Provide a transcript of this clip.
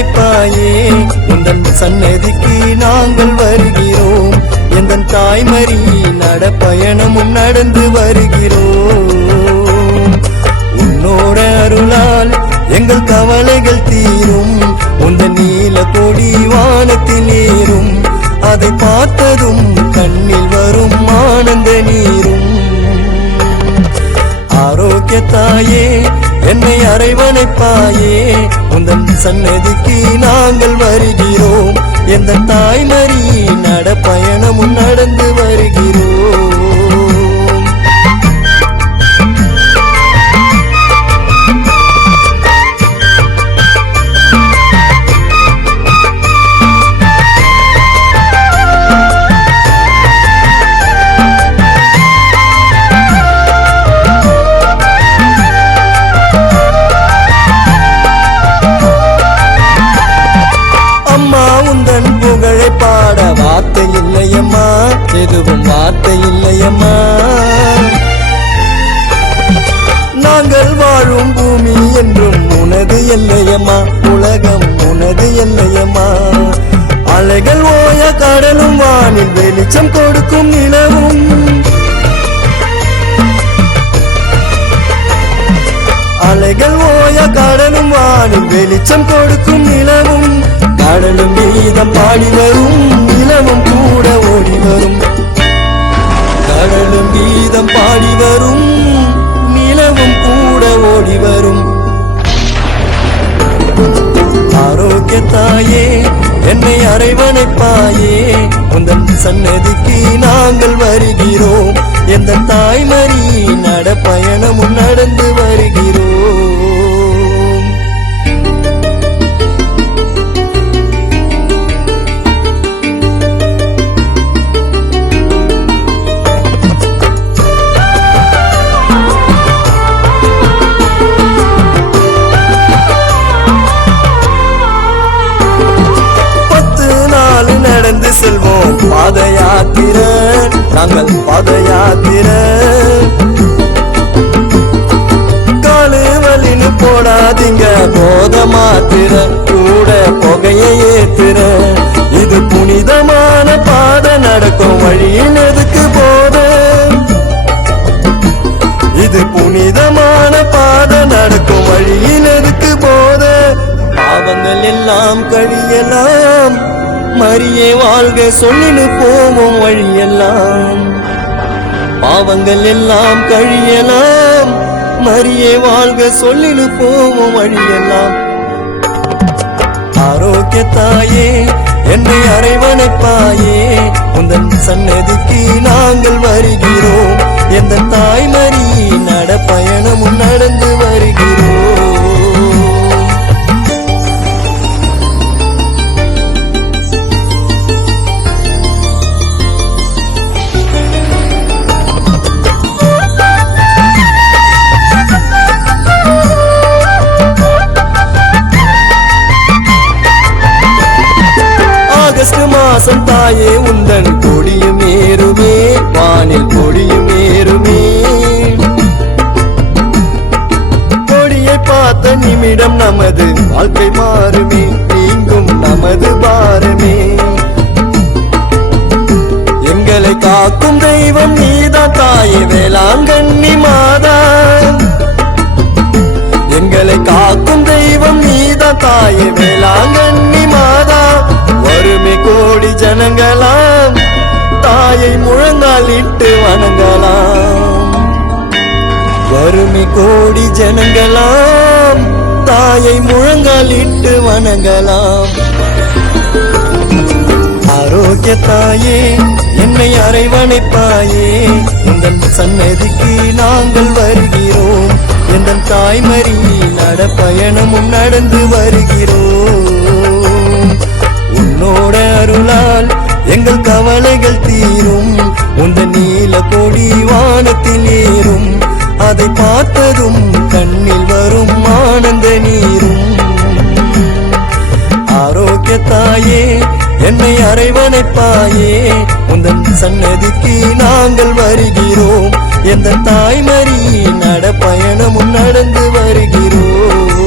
அரவணைப்பாயே உந்தன் சன்னதிக்கு நாங்கள் வருகிறோம். எந்தன் தாய்மறி நடப்பயணமும் நடந்து வருகிறோம். உன்னோட அருளால் எங்கள் கவலைகள் தீரும். உந்தன் நீல கொடி வானத்தில் ஏறும். அதை பார்த்ததும் கண்ணில் வரும் ஆனந்த நீரும். ஆரோக்கிய தாயே என்னை அரவணைப்பாயே உந்தன் சன்னதிக்கு நாங்கள் வருகிறோம். எந்த தாய்மறி நடப்பயணமும் நடந்து வருகிறோம். பாட வார்த்தை இல்லையம்மா, எதுவும் வார்த்தை இல்லையம்மா. நாங்கள் வாழும் பூமி என்றும் உனது எல்லையம்மா, உலகம் உனது எல்லையம்மா. அலைகள் ஓய கடலும் வானில் வெளிச்சம் கொடுக்கும் நிலவும். அலைகள் ஓய கடலும் வானில் வெளிச்சம் கொடுக்கும் நிலவும். கடலும் கீதம் பாடி வரும், நிலவும் கூட ஓடி வரும். கடலும் கீதம் பாடி வரும், நிலவும் கூட ஓடி வரும். ஆரோக்கிய தாயே என்னை அரவணைப்பாயே உந்தன் சன்னதிக்கு நாங்கள் வருகிறோம். எந்த தாய்மறி நடப்பயணமும் நடந்து வருகிறோம். நடந்து செல்வோம் பாத யாத்திரை, நாங்கள் பாத யாத்திரை. காலு வலின்னு போடாதீங்க போத மாத்திர, கூட புகையை ஏத்துற. இது புனிதமான பாத நடக்கும் வழியில் எதுக்கு போத? இது புனிதமான பாத நடக்கும் வழியில் எதுக்கு போத? பாவங்கள் எல்லாம் கழியலாம், மரியே வாழ்க சொல்லினு போவோம் வழியெல்லாம். பாவங்கள் எல்லாம் கழியலாம், மரியே வாழ்க சொல்லினு போவோம் வழியெல்லாம். ஆரோக்கிய தாயே என்னை அரவணைப்பாயே உந்தன் சன்னதிக்கு நாங்கள் வருகிறோம். எந்த தாய்மறி நடப்பயணமும் நடந்து வருகிறோம். ஆகஸ்ட் மாசம் தாயே உந்தன் கொடியும் ஏறுமே, வானில் கொடியும் ஏறுமே. கொடியை பார்த்த நிமிடம் நமது வாழ்க்கை மாறுமே, நீங்கும் நமது பாரமே. எங்களை காக்கும் தெய்வம் நீதான் தாயே வேளாங்கண்ணி மாதா. எங்களை காக்கும் தெய்வம் நீதான் தாயே வேளாங்கண்ணி மாதா. வறுமை கோடி ஜனங்களாம் தாயை முழங்கால் இட்டு வணங்கலாம். வறுமை கோடி ஜனங்களாம் தாயை முழங்கால் இட்டு வணங்கலாம். ஆரோக்கிய தாயே என்னை அரவணைப்பாயே உந்தன் சன்னதிக்கு நாங்கள் வருகிறோம். எந்தன் தாய்மறி நடப்பயணமும் நடந்து வருகிறோம். உன்னோட அருளால் எங்கள் கவலைகள் தீரும். உந்தன் நீல கொடி வானத்தில் ஏறும். அதை பார்த்ததும் கண்ணில் வரும் ஆனந்த நீரும். ஆரோக்கிய தாயே என்னை அரவணைப்பாயே உந்தன் சன்னதிக்கு நாங்கள் வருகிறோம். எந்த தாய்மறி நடப்பயணமும் நடந்து வருகிறோம்.